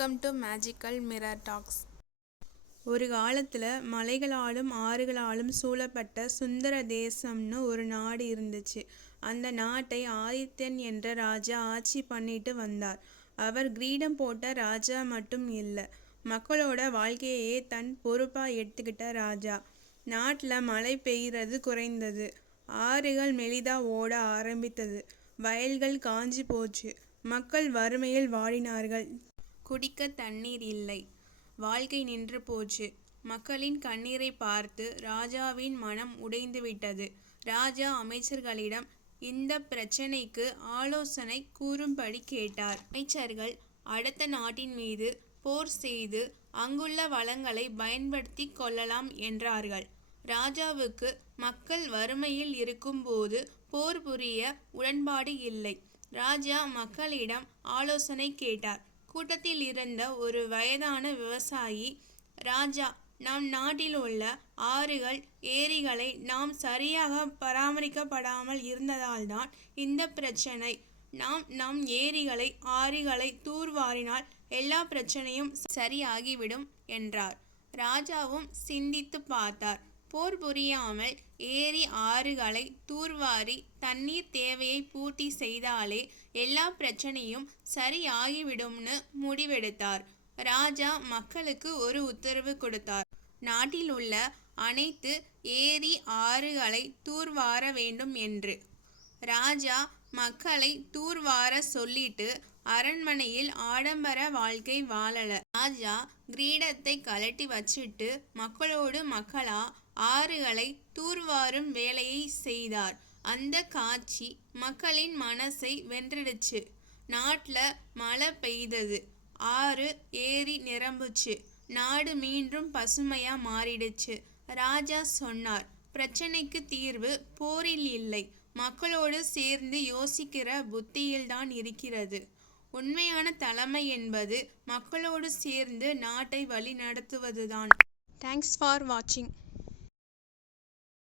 Welcome to magical mirror talks ஒரு காலத்தில் மலைகளாலும் ஆறுகளாலும் சூழப்பட்ட சுந்தர தேசம்னு ஒரு நாடு இருந்துச்சு. அந்த நாட்டை ஆதித்யன் என்ற ராஜா ஆட்சி பண்ணிட்டு வந்தார். அவர் கிரீடம் போட்ட ராஜா மட்டும் இல்லை மக்களோட வாழ்க்கையே தன் பொறுப்பாக எடுத்துக்கிட்ட ராஜா. நாட்டில் மழை பெய்கிறது குறைந்தது. ஆறுகள் மெலிதா ஓட ஆரம்பித்தது. வயல்கள் காஞ்சி போச்சு. மக்கள் வறுமையில் வாடினார்கள். குடிக்க தண்ணீர் இல்லை. வாழ்க்கை நின்று போச்சு. மக்களின் கண்ணீரை பார்த்து ராஜாவின் மனம் உடைந்துவிட்டது ராஜா அமைச்சர்களிடம் இந்த பிரச்சனைக்கு ஆலோசனை கூறும்படி கேட்டார். அமைச்சர்கள் அடுத்த நாட்டின் மீது போர் செய்து அங்குள்ள வளங்களை பயன்படுத்தி கொள்ளலாம் என்றார்கள். ராஜாவுக்கு மக்கள் வறுமையில் இருக்கும்போது போர் புரிய உடன்பாடு இல்லை. ராஜா மக்களிடம் ஆலோசனை கேட்டார். கூட்டத்தில் இருந்த ஒரு வயதான விவசாயி ராஜா நம் நாட்டில் உள்ள ஆறுகள் ஏரிகளை நாம் சரியாக பராமரிக்கப்படாமல் இருந்ததால்தான் இந்த பிரச்சனை. நாம் நம் ஏரிகளை ஆறுகளை தூர்வாரினால் எல்லா பிரச்சனையும் சரியாகிவிடும் என்றார். ராஜாவும் சிந்தித்து பார்த்தார். போர் புரியாமல் ஏரி ஆறுகளை தூர்வாரி தண்ணீர் தேவையை பூர்த்தி செய்தாலே எல்லா பிரச்சனையும் சரியாகிவிடும்னு முடிவெடுத்தார். ராஜா மக்களுக்கு ஒரு உத்தரவு கொடுத்தார். நாட்டில் உள்ள அனைத்து ஏரி ஆறுகளை தூர்வார வேண்டும் என்று. ராஜா மக்களை தூர்வார சொல்லிட்டு அரண்மனையில் ஆடம்பர வாழ்க்கை வாழல. ராஜா கிரீடத்தை கழட்டி வச்சிட்டு மக்களோடு மக்களா ஆறுகளை தூர்வாரும் வேலையை செய்தார். அந்த காட்சி மக்களின் மனசை வென்றுடுச்சு. நாட்டில் மழை பெய்தது. ஆறு ஏரி நிரம்புச்சு. நாடு மீண்டும் பசுமையா மாறிடுச்சு. ராஜா சொன்னார் பிரச்சனைக்கு தீர்வு போரில் இல்லை. மக்களோடு சேர்ந்து யோசிக்கிற புத்தியில்தான் இருக்கிறது. உண்மையான தலைமை என்பது மக்களோடு சேர்ந்து நாட்டை வழி நடத்துவதுதான் தேங்க்ஸ் ஃபார் வாட்சிங்